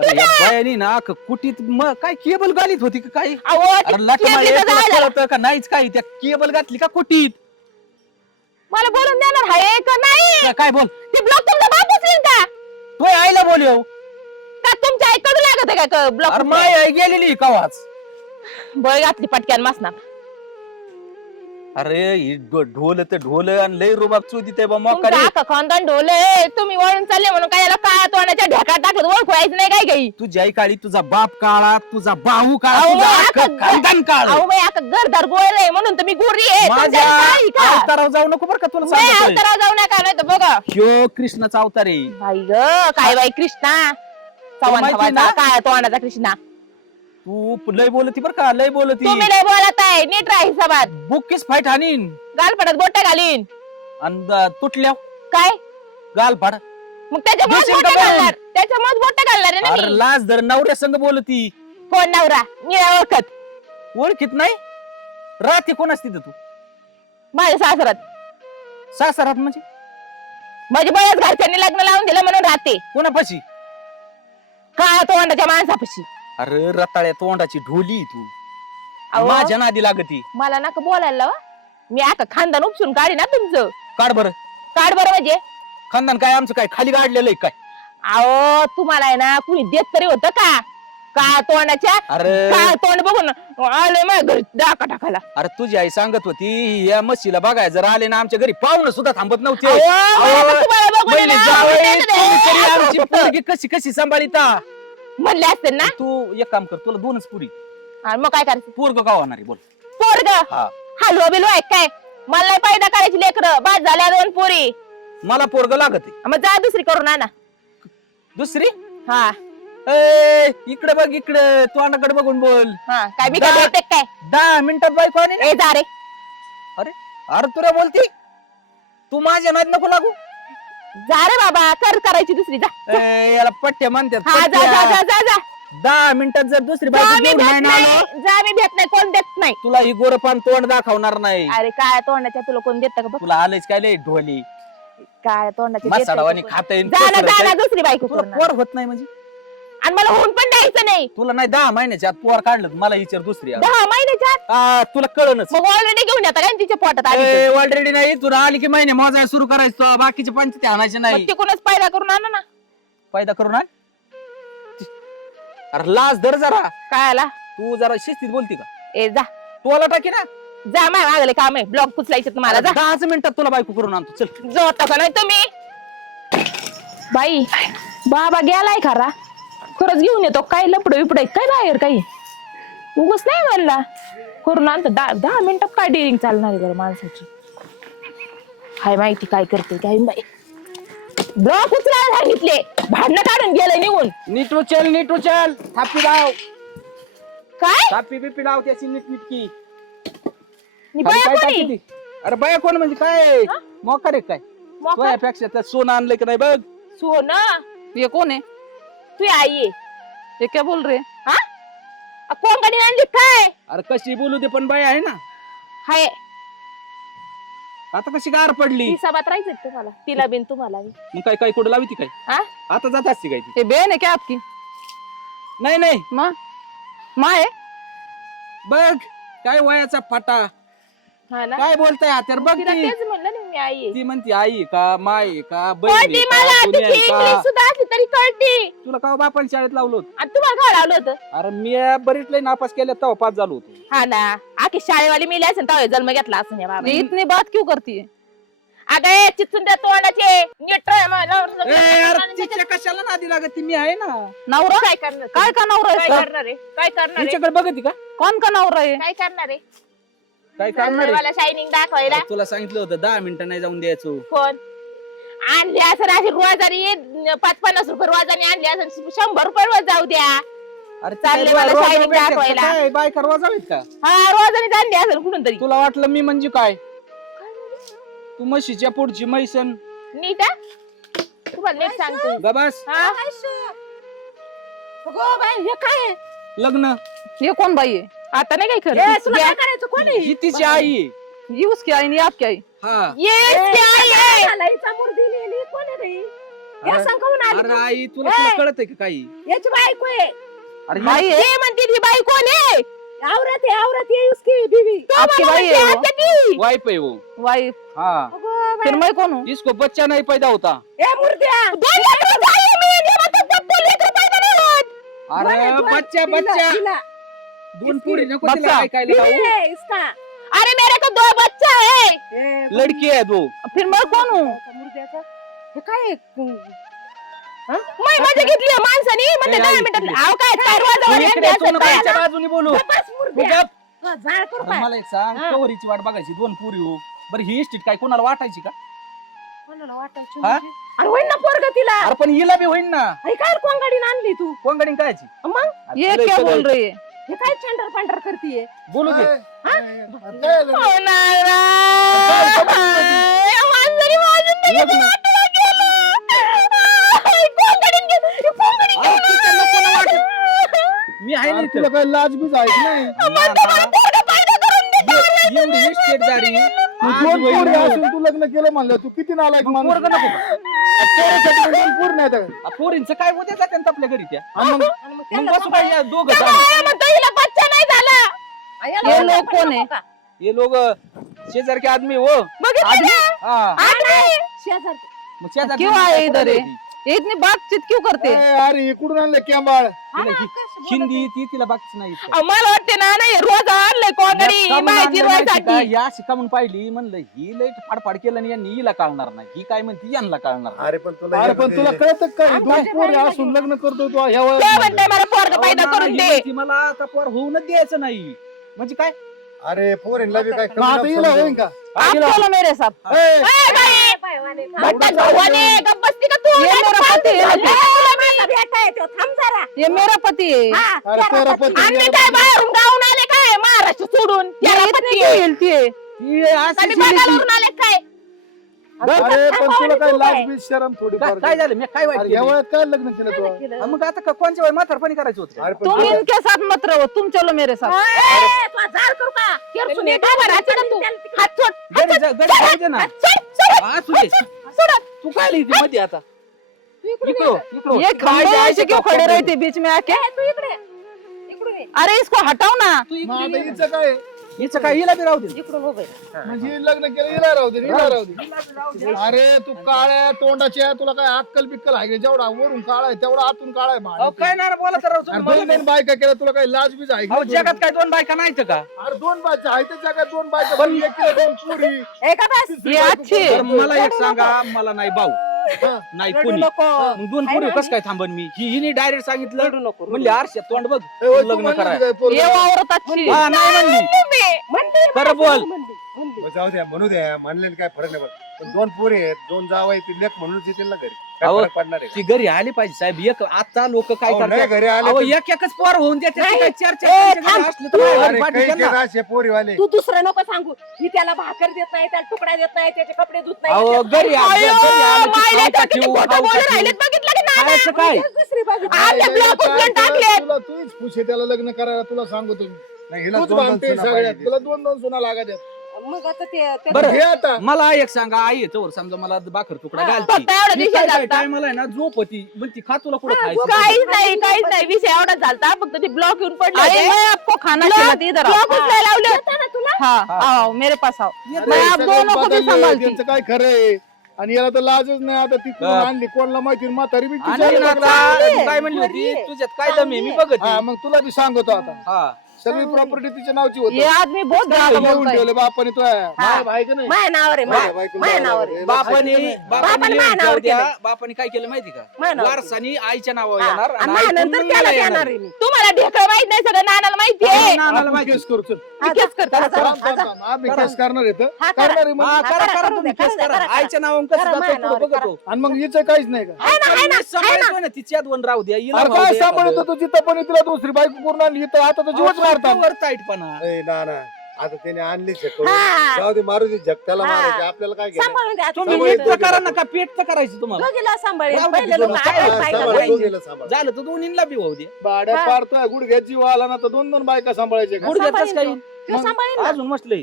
अरे या बायानी ना क- कुटीत मग काय केबल गालीत होती का काय अहो ते अरे लाट मारे, केबलीचं तुला जायला- कळतं का नाहीच काय? त्या केबल घातली का कुटीत मला बोलून देणार आहे का नाही? काय बोल? ते ब्लॉक तुमचा बापच येईल का? तो आईला बोल येऊ का तुमच्या आई कडू लागत आहे का ब्लॉक अरे माय आई गेलेली कवाच बळ घातली पटक्यान मसनात. अरे ही ढो- ढोल तर ढोल आणि लय रुबाब चुदी ते बा तुमचा मोकारी. आका खानदान ढोले तुम्ही वळून चालले म्हणून काय याला काय तोंडाच्या टाकत ओळखू यायचं नाही काय काही. तुझी आई काळी तुझा बाप काळा तुझा बाहू काळा अहो, तुझा अख्खं खानदान काळ. अहो बाई आता घरदार गोळले म्हणून तर मी गुरी आहे. माझ्या तुमच्या आई का? अवतारावर जाऊ नको बरं का तुला नाही सांगतोय. अवतारावर जाऊ नका नाही तर बघा. ह्यो कृष्णाचा अवतार आहे. बाई ग काय बाई कृष्णा? चव्हाण माहिती? काय तोंडाचा कृष्णा. तू लय बोलती बरं का लय बोलती. तुम्ही लय बोलत आहे नीट राहा हिसाबात बुक्कीच फाईट हानीन. गालपटात बोट घालीन. आणि द- तुटल्या. काय? गाल फाड मग त्याच्यामुळे देशील बोट का? घालणार. त्याच्यामुळे बोट घालणार आहे ना अरे मी. लाज धर नवऱ्या संग बोलती कोण नवरा. मी नाही ओळखत. ओळखीत नाही? राहते कोण असते तू? माझ्या सासरात सासरात म्हणजे? माझी बळच घरच्यांनी लग्न लावून दिलं म्हणून राहते. कोणापाशी? काय तोंडाच्या माणसापाशी. अरे रताळ्या तोंडाची ढोली तू. अहो. माझ्या नादी लागती. मला नका बोलायला लावा. मी आता खानदान उपसून काढी ना तुमचं. काढ बरं. काढ बरं म्हणजे. खानदान काय आमचं काय? खाली काढलेलं आहे काय? अहो तुम्हाला आहे ना कुणी देत तरी होतं का? का तोंडाच्या अरे तोंड बघून आले माझ्या घरी डाका टाकायला. अरे तुझी आई सांगत होती या मच्छीला बघाय जर आले ना आमच्या घरी पाहुणं सुद्धा थांबत नव्हते. अहो, मला तुम्हाला बघून आहे ना, ते. आमची. पोरगी कशी कशी सांभाळीता? म्हणले असते ना. तू एक काम कर तुला दोनच पुरी. मग काय करायचं? पोरग का होणार आहे बोल. पोरग? हा. हलवा बिलवा आहे काय? मला नाही पैदा करायची लेकर. बाद झाल्या दोन पोरी. मला पोरग लागत आहे. मग जा दुसरी करून आणा. दुसरी? हा. ए, इकडे बघ इकडे. तू अनाकडे बघून बोल. हा काय मी काय जा. भेटते काय? दहा मिनिटात बायको आणि ए जा रे. अरे तुला बोलती? तू माझ्या नाद नको लागू. जा रे बाबा कर करायची दुसरी जा. ए, याला पट्ट्या म्हणतात हा जा जा पट्ट्या. जा जा जा. दहा मिनिटात जर दुसरी जा बायको मी घेऊन भेट नाही ना आलो, नाही जा मी भेट नाही कोण देत नाही. तुला ही गोरपान तोंड दाखवणार नाही. अरे काय तोंडाच्या तुला कोण देत का बघ? तुला आलंच काय लय ढोली? काय तोंडाचे देतं मसाडावानी? खाता येईल जा ना जा ना पोसरं दुसरी बायको तुला करून आण. पोर होत नाही म्हणजे? आणि मला होऊन पण द्यायचं नाही. तुला नाही दहा महिन्याच्या आत पोर काढलं मला विचार दुसरी. दहा महिन्याच्या आत. आ, तुला कळणच. मग ऑलरेडी घेऊन येतात काय तिच्या पोटात आधी ऑलरेडी नाही तुला आली की महिने मोजाय सुरू करायचं बाकीचे पंच आणायचे नाही. मग तिकूनच पैदा करून आणा ना. फायदा करून आण. अरे लाज धर जरा. काय आला? तू जरा शिस्तीत बोलती का? ए जा. टोला टाकी ना. जा माय मागले काम. आहे ब्लॉग पुचलायचे तुम्हाला. जा. दहाच मिनिटात तुला बायको करून आणतो. चल. जो का नाही तुम्ही. बाई बाबा गेलाय खरा. खरंच घेऊन येतो. काय लपड बिपड काय बाहेर काही? उगच नाही म्हणला. करून आणतो. दहा दहा मिनिटात काय डिरिंग चालणार आहे बरं माणसाची? हाय माहिती काय करते काय बाई ब्लॉक उचलायला सांगितले. भांडणं काढून गेलं निघून. नीट उचल नीट उचल. थापी लाव. काय? थापी बिपी लाव त्याची नीट नीटकी नि खाली बाया काय कोणी? टाकी ती? अरे बाया कोण म्हणजे काय? हा? मोकार आहे काय? मोकार? तुझ्यापेक्षा त्या सोनं आणलं की नाही बघ. सोनं? ये कौन है तू आई आहे. ये क्या बोल रहे हैं? हा अ, कोंकणी आणली काय? अरे कशी बोलू दे पण बाई आहे ना. हाय. आता कशी गार पडली? ती सभात राहायचं तुम्हाला? तिला बिन तुम्हाला बी. मग काय काय कुठं लावी ती काय? हा? आता जात असते काय ती? ये बहन है क्या आपकी? नाही नाही. माँ? माँ है बघ काय वयाचा फाटा. हा ना? काय बोलताय हात्यार बघ तिला ती. तेच म्हणलं ना मी आई आहे. ती म्हणते आई आहे का? माय आहे का? बहीण आहे कळती का, मला कोणी आहे तिची का? इंग्लिश सुद्धा असली तरी कळती. तुला का बापाला शाळेत लावलं होतं? आणि तुम्हाला काय लावलं होतं? अरे मी बरीच लई नापास केल्या तेव्हा पास झालो होतो. हा ना. आखी शाळेवाली मिली असेल तेव्हा जन्म घेतला असं बाबा. इतनी बात क्यों करती? है अगं ए, चिचून द्या तोंडाचे नीट राहा मला. ए, अरे तिच्या कशाला नादी लागत? ती मी आहे ना. नवरा? काय करणार? काय का नवरा काय? करणार आहे? काय करणार आहे? तिच्याकडे बघती का? कौन का नवरा है काय करणार आहे? काय करणार आहे? मला शायनिंग दाखवायला. तुला सांगितलं होतं दहा मिनिटं नाही जाऊन द्यायचो. कोण? आणली असं अशी रोजानी पाच पन्नास रुपये रोजानी आणली असं शंभर रुपये रोज जाऊ द्या. अरे चाललंय काय मला रोजा शायनिंग भेटतात का? दाखवायला. काय बायका रोजावीत का? हा रोजानी आणली असेल कुठून तरी. तुला वाटलं मी म्हणजे काय? तू म्हशीच्या पुढची मैसन नीट हा? तुम्हाला नीट सांगतो. गबास हा? ये काय है लग्न. ये कौन भाई है आता नाही काय ए, खरं तुला काय करायचं? कोण ही तिची आई. आहे. ये उसकी आई नहीं आपकी आई. हा. ये इसकी आई आहे. या अरे- संकवून आली अरे तू. आई तुला ए! तुला कळतंय का काही? याची बायको आहे. अरे बाई ही- आहे? ते म्हणते ती बाई कोण आहे? औरत आहे औरत आहे उसकी बीवी. आपकी बाई है वो. ती. वाईफ आहे वो. वाइफ हाँ. अगो फिर. मैं कौन हूँ? इसको बच्चा नहीं पैदा होता. ए मुर्द्या. दोन लेकरं झाली मी, आणि म्हणतात फक्त लेकरं पैदा नाही होत. अरे बच्चा तिला- बच्चा. तिला. दोन पुरी नको बच्चा. तिला ऐकायला बीवी लावू. है इसका अरे मेरे को दो बच्चा है लडकी आहे दो फिर मैं कौन हूँ मुर्द्याचा-. हे काय? मी मजा घेतली आहे माणसानी म्हणते दहा मिनिटात. आव काय इकडे नको याच्या ना? बाजूने बोलू बस तू मुर्द्या. गप. हा, जाळ कर अरे पाय. मला एक सांग हा. कवरीची वाट बघायची दोन पुरी हो बरं ही इस्टेट काय कोणाला वाटायची का कोणाला वाटायची हा? म्हणजे? अरे होईन ना पोरग तिला अरे पण हिला बी होईन ना हे काय कोंगाडीन आणली तू कोंगडीन कायची मग अरे ये क्या बोल रही है हे काय चंडर पंडर करतीये? बोलू दे. हो? कोंबडीन गेलं. ही. मी आहे ना तुला काही लाज बीज आहे नाही? करून एवढी तू दोन पोरी असून तू लग्न केलं म्हणलं तू किती नालायक माणूस. पोरग नको. का? पोरीसाठी पण दोन पोरी नाही तर. आ, पोरींचं काय उद्या जात्यात आपल्या घरी त्या? आणि मग आणि मग बसू काय या दोघं जण हिला बच्चा नाही झाला है? का? हे लोग शेजार के आदमी हो बघितलं ना? हा आले. शेजारचे. मग शेजार क्यों आए इधर ये? ये इतनी बातचीत क्यों करते ए, हैं अरे इकडून आणलं कॅम्बाळ हिंदी? ती तिला बाकीच नाही येत. अहो, मला वाटते ना नाही रोज आणलंय कामून माहिती आणलं माहिती का? रोजसाठी या शिकामून पाहिली म्हणलं ही लय फाडफाड केलं आणि यांनी हिला कळणार नाही ही काय म्हणते यांना कळणार नाही. अरे पण तुला अरे पण तुला कळत काय दोन पोरी असून. लग्न करतो तू ह्या ते वयात म्हणते मला पोरग अहो, पैदा ना, करून ही दे म्हणती मला आता पोर होऊनच द्यायचं नाही म्हणजे काय अरे पोरींना बी काय मग आता हिला होईन का आप चलो मेरे साथ ए, ए, बाई, भावाने, गप्प बसती का तू? ये मेरा तर पती है, माझा बेटा आहे तो, थांब जरा. ये मेरा पति है हा, अरे तेरा तेरा पती. पती. आम्ही काय बाहेरून गाऊन आले काय महाराष्ट्र सोडून ये त्याला इतनी पत्ती क्यों आहे. हिलती अशी आम्ही जिली ती. बंगालवरून आले अरे पण तुला काय लाज? बीज शरम थोडी काय काय झालं मी काय वाईट केलं? वयात काय लग्न केलं तू. हा, मग आता क- कोणच्या वय म्हातारपणी करायचं होतं अरे तुम इनके साथ मत रहो तुम चलो मेरे साथ घरी जा- घरी जाऊ दे ना. हा, असू दे. तू काय लिहिते मध्ये आता तू इकडून इकडं ये. इकडं ये खंबे ऐसे क्यों खड़े रहते बीच में आके ये. अरे इसको हटाओ ना मग आता ये. हिचं काय हिचं काय हिला बी राहू दे इकडून उभं आहे. म्हणजे हे लग्न केलं हिला राहू दे हिला राहू दे अरे तू काळ्या तोंडाच्या तुला काय अक्कल बिक्कल आहे का? जेवढा वरून काळा आहे तेवढा आतून काळा आहे अहो. काय नाही बोला तर दोन दोन बायका केल्या तुला काही लाज बीज आहे का? अहो जगात काय दोन बायका नाहीत का अरे दोन बायका आहे त्या जगात दोन बायका पण एक केलं दोन पुरी ए, का बस? तिसरी ये बायको अच्छी. तर मला एक सांगा मला नाही भाऊ हा. नाही रडू कोणी. नको. मग दोन पुरी कसं काय थांबन मी? ही हिने डायरेक्ट सांगितलं रडू नको, म्हणले आरशा तोंड बघ लग्न म्हणली करा? ये वो औरत अच्छी है नाही म्हणली. म्हणते, खरं बोल. जाऊ द्या म्हणू द्या म्हणले काय फरक नाही पडत. पण दोन पोरी आहेत दोन जावा येतील लेख म्हणून येतील ना घरी. काय अहो, फरक पडणार आहे ती घरी आली पाहिजे साहेब. एक आता लोक काय अहो, नाही करतात? घरी आले अहो तर- एक एकच पोर होऊन देते. नाही. काय चार चार ए, त्यांच्या घरी थांब. असलं तर माझ्या अरे घरी पाठवू काही त्यांना. असे पोरीवाले. तू दुसरं नको सांगू. मी त्याला भाकर देत नाही त्याला तुकडा देत नाही त्याचे कपडे धुत नाही. अहो त्याच्यात घरी आ- अयो, घरी आलं की मायला खाऊ का किती ठेवू, खोटं खाऊ का बोलून ठेवू? राहिलेत बघितलं की नाही खायचं काय? दुसरी बाजू ब्लॉक काय उचलून तुला- तूच आहे त्याला लग्न करायला तुला सांगतो मी. नाही हिला तूच दोन दोन भामटे सुना सगळ्यात. पाहिजे. तुला दोन दोन सुना लागत आहेत. मग आता ते ते- बरं. घे आता मला एक सांगा आई येतो समजा मला भाकर तुकडा हा. घालती. फक्त एवढं मी दिवशी काय काय झालता. टायमाला आहे ना झोप होती. म्हणती खा तुला कुठं हा, खायचं. काहीच नाही काहीच नाही. विषय एवढा झालता. फक्त ते ब्लॉक येऊन पडले अरे होते. मैं आपको खाना ब्लॉक- खिलाती इधर आओ ब्लॉक उचलायला लावले होते. येतं ना तुला? हाँ हाँ। आओ मेरे पास आओ. अरे, मैं आप सगळं दोनों को भी बदललंय, संभालती त्यांचं काय खरं आहे? आणि याला तर लाजच नाही. आता ती कोण. आणली कोणाला माहिती? म्हातारी बी आणि तू काय म्हणली होती? आहे. तुझ्यात काय दम आहे? मी बघत. हा. मग तुला बी सांगतो आता. हा. सगळी प्रॉपर्टी तिच्या नावची होती ये आदमी बहुत है ठेवले बापाने तो हा. भाई का नाही माझ्या नावावर आहे माझ्या माझ्या बायकोला माझ्या जावं नावावर लागेल. बापाने माझ्या नावावर. बापाने काय केलं माहिती का नावावर. वारसानी आईच्या नावावर हा. येणार आणि नंतर त्याला. देणार आहे मी तुम्हाला ढेकळ माहीत नाही सगळं नानाला माहिती आहे नानाला आपण माहिती केस करू चल हा, केस करता, थांब, थांब. थांब. आम्ही करा. केस करणार आहे तर. हा, करा. करणार आहे मग. हा, हा, करा करा, तुम्ही केस करू द्या, करा करा, आईच्या नावावर कसं करा, जातं माझ्या पुढं नावावर बघतो आणि मग हिचं काहीच नाही का आहे ना, आहे ना, आहे ना. सांभाळतो राहू द्या हिला अरे राहू काय द्या सांभाळतो एखादं. तू जिथं पण तिला दुसरी बायको करून आणली तर आता तर जीवच मारतात वर टाईटपणा ए, ना ना आता त्याने आणली झक हा. जाऊ दे मारू दे हा. मारायचे आपल्याला काय घेणं सांभाळून द्या तुम्ही नीट तर करा. नका पेट तर करायचं तुम्हाला दोघीला सांभाळेल पहिले काय हा, बायका सांभाळ, करायचे. दोघीला सांभाळ. झालं तर दोन्हीला बी होऊ दे भाड्या हा. जीव आला ना तर दोन दोन बायका सांभाळायचे का गुडघ्यातच सांभाळीन काही तो. तो सांभाळीन ना. अजून मसलंय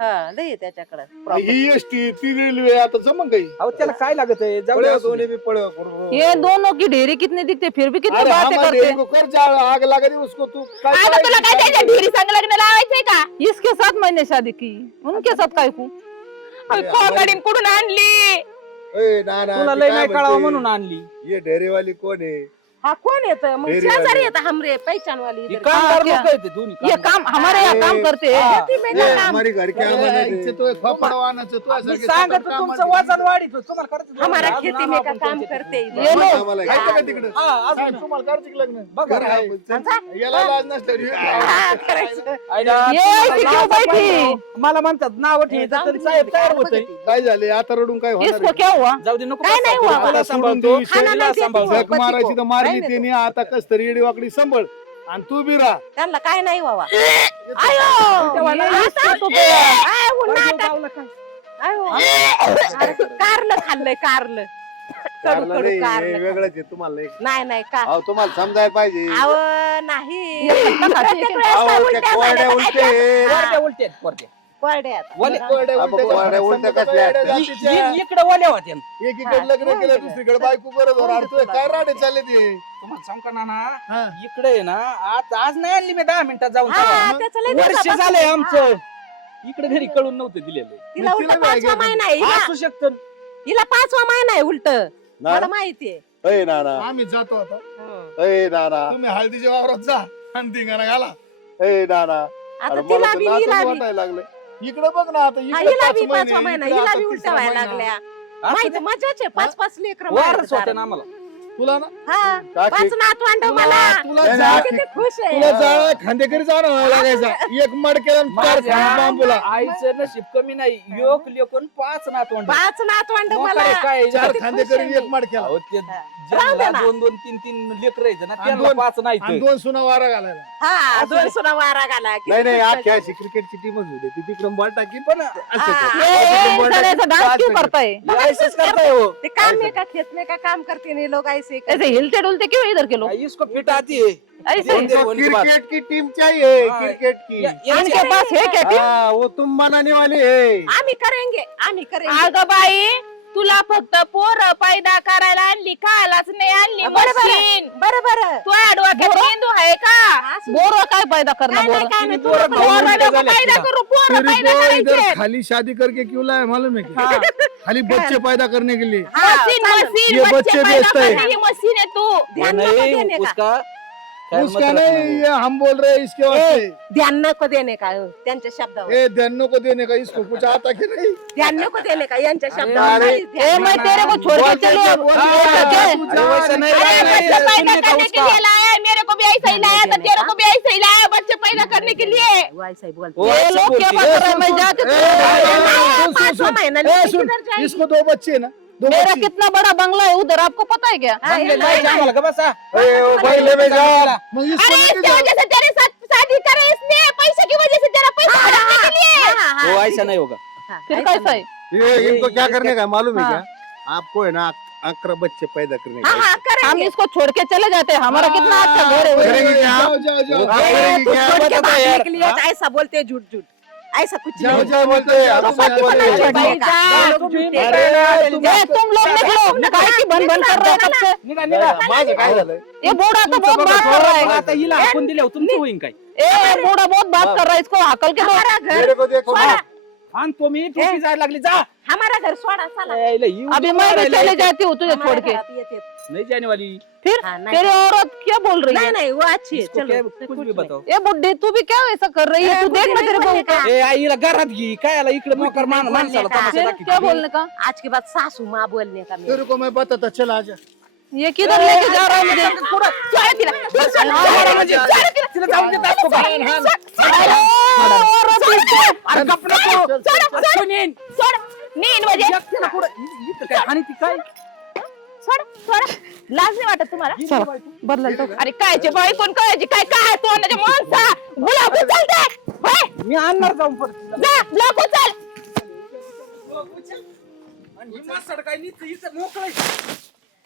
हा लय त्याच्याकडे ही एसटी ती रेल्वे आता जमन काही? अहो त्याला काय लागत आहे जाऊ दे पळव असू दे. दोन्ही बी पळव करू. ये दोनों की ढेरी कितने दिखते? फिर भी कितने अरे बातें हमारे करते? को कर जा आग लगा दी उसको तू. काय आता तुला काय करायची? त्याच्या ढिरी संग लग्न लावायचंय का? इसके साथ मैंने शादी की। उनके साथ काय को कुठून आणली? ए, ना, ना, तुला ती लय काय नाही कळावं म्हणते? म्हणून आणली. ये डेरेवाली कोण आहे? हा कोण येत मग डेअरी शेजारी. येत हमरे पहिचान वाली ही इधर. कामगार क्या? लोक आहेत ते दोन्ही ये. काम हमारे यहाँ काम करते हैं. ती मेला ए, काम. हमारी घर अरे, बने इथे तो एक खोपडा वाहनाचं, तो मी सांगत काम तुमचं. वजन वाढीत तुम्हाला करायचं हमारा खेती में का काम करते ये. लो आम्हाला आहे का तिकडं? हा, अजून तुम्हाला करायचं की लग्न बघा. याला लाज हे हा, करायचं. ये क्यों बैठी? मला म्हणतात नाव हे ठेवायचं जाऊ तरी दे, साहेब तयार बघ होतंय? ती. काय झाले आता रडून काय होणार इसको आहे? क्या हुआ जाऊ दे नको काय नाही बसा. व्हावं. तुला सांभाळतो सोडून दे, खाना तिला नाही देत सांभाळतो ती. जग मारायची तर मारली त्यांनी आता कस तरी येडी वाकडी संभळ. आणि तू बी राहा. त्यांना काय नाही व्हावा कारलं खाल्लंय कारलं. कडू कडू नाही, कारलं वेगळंच आहे तुम्हाला एक. नाही नाही का अहो तुम्हाला समजायला पाहिजे आव नाही प्रत्येक? वेळेस काय अहो, उलट्या कोरड्या उलटे आहेत. कोरड्या आहेत. वले- कोरड्या उलट्या कसल्या असतात? जातीच्या. इ- इकडे ओल्या होत्या एकीकडे लग्न हा. केलं दुसरीकडे बायको बरोबर काय राडे चालले ते तुम्हाला सांग का नाना हा. इकडे आहे ना आज आज नाही आणली मी दहा मिनिटात जाऊन हा, तेव्हा. त्याचं लय वर्ष दिवसापासून- झालंय. आमचं इकडे घरी कळून नव्हतं दिलेलं तिला उलट तिला पाचवा नाही महिना आहे हिला- असू शकतं हिला पाचवा महिना आहे उलट ना? मला माहितीये. अय नाना. आम्ही जातो आता. अय नाना. तुम्ही हळदीच्या वावरात जा आणि धिंगाणा घाला. अय नाना. आता अरे तिला तर बी हिला बी वाटायला लागलं इकडे बघ ना आता हा, इकडे हिला पाच बी महिने, पाचवा महिना इकडे हिला आता बी तिसरा उलट्या व्हायला महिना. लागल्या. माहिती. मजाच आहे. पाच पाच लेकर वारच होते ना आम्हाला. तुला ना? हा काकी- पाच नातवंड मला. तुला नाही, जा- नाही. किती खुश तुला आहे जाळा खांदेकरी जाणं लागायचा. एक मड केला आणि चार माझ्या खांदे बांबूला. आईचं नशीब कमी नाही. योग लेकून पाच नातवंड पाच नातवंड मग मला. काय चार किती खांदेकरी खुश आहे एक मड केला अहो, ते. ज्यांना राहू दे ना. दोन दोन तीन तीन लेकर राहायचं ना आणि त्यांना दोन- पाच नाही आणि दोन सुना वारा घालायला. हा दोन सुना वारा घाला किती नाही नाही खुश अख्ख्या आहे. अशी क्रिकेटची टीमच होती. ती तिकडून बॉल टाकी पण हा. क्यों है. करताय? हो ते काम में का? खेत में का? काम करते नहीं लोग ऐसे हिलते डुलते क्यों इधर के लोग इसको फिट आती है ऐसे क्रिकेट की टीम चाहिए क्रिकेट की. इनके पास है क्या टीम हाँ, वो तुम बनाने वाले है. आम्ही करेंगे आम्ही करेंगे. अगं बाई तुला फक्त पोर पैदा करायला आणली खायलाच नाही आणली बरं मशीन. बरं बरं. तू डोक्यात मेंदू आहे का? बोरो काय पैदा नाही बोरो? पैदा. करू पोरं पैदा करायचे. खाली शादी करके क्यों लाया मालूम है क्या? हाँ। खाली बच्चे पैदा करने के लिए. हा, मशीन. मशीन ये बच्चे बेचता है। करने की मशीन है तू. ध्यान देने का? उसका नहीं। ये हम बोल रहे हैं इसके वास्ते. ध्यान नको देणे का? हो, त्यांच्या शब्दावर. ए ध्यान को देने का? इसको कुछ आता कि नहीं? ध्यान नको देणे का? यांच्या शब्दावर अरे, नाही ए मैं. तेरे को छोड़ के चली. अब ये तू अरे जा, वैसा नहीं अरे बच्चे पैदा का करने के। लिए लाया है मेरे को भी ऐसा ही लाया तो तेरे को भी ऐसा ही लाया बच्चे पैदा करने के लिए। ऐसा ही बोलते. ये लोग क्या बात कर रहे हैं मैं जाके ए, ए, ए, सुन, सुन, पांचवा महीना ए, लेके सुन, किधर जाएगी? इसको दो बच्चे है ना मेरा कितना बड़ा बंगला है उधर आपको पता है क्या? हा, बंगले यांना- जायचं आम्हाला का बसा अरे, वो पहले में जा। मग इसको अरे लेके इसकी वजह से तेरे साथ शादी करे इसने पैसे की वजह से तेरा पैसा के लिए। हा, हा, हा. वो ऐसा नहीं होगा। फिर कैसा है? ये इनको क्या करने का मालूम है हाँ। क्या? आपको है ना अकरा बच्चे पैदा करने हा, हा, हम करेंगे. इसको छोड़ के चले जाते हैं हमारा कितना अच्छा घर है ए, उधर। करेंगे क्या? जाओ जाओ जाओ वो जाओ। करेंगे तो क्या? छोड़ के बता भागने यार। के लिए ऐसा बोलते हैं झूठ झूठ ऐसा कुछ जाओ नहीं जाओ बोलते हैं, बोलते भाई। जा, झूठे अरे. तुम- ए, तुम लोग निकलो काय की बन बन कर रहे हो कब से निघा निघा माझं काय झालंय ये बूढ़ा तो बहुत बात कर रहा है आता हिला हाकून दिले तुमचं होईन काय ए बूढ़ा बहुत बात कर रहा है इसको हकल के दो हमारा घर मेरे को देखो. आणि तुम्ही टोपी जायला लागली जा हमारा घर सोडा चला यायला येऊ अभी दे मैं भी मारायला चले येते. जाती हूँ तुझे छोड़ हमारे के घरात येते. नहीं जाने वाली फिर हाँ, नहीं। तेरी औरत क्या बोल रही नहीं है नहीं वो अच्छी है इसको चलो क्या- कुछ कुछ भी. बताओ ये बुड्ढी तू भी क्या वैसा कर रही है ए, तू देख ना तेरे बहू को. ए आईला घरात घे काय आला इकडे मोकर मान नाही माणसाला बोलले का? फिर दाखवते. क्या बोलने का आज के बाद सासू माँ बोलने का मेरे तेरे को मैं बताता चल आजा ये किधर लेके जा रहा है मुझे तिला सोड, सोड, हा, सोड, म्हणजे सोड तिला. तिला जाऊन देत असतो का? अरे, इसको. अरे गप नको. सोड सोड नीन म्हणजे एकट्याला पुढं- इ- इथं काय? आणि ती काय? सोड. सोड लाज नाही वाटत तुम्हाला? चला बदल तो. अरे कायचे बाई कोण कायची? काय काय तोंडाच्या माणसा? गुलाब उचलते होय मी आणणार जाऊन परत तिला. जा लोक उचल आणि ही माणसाला काय नीचं- हिचं मोकळं आहे.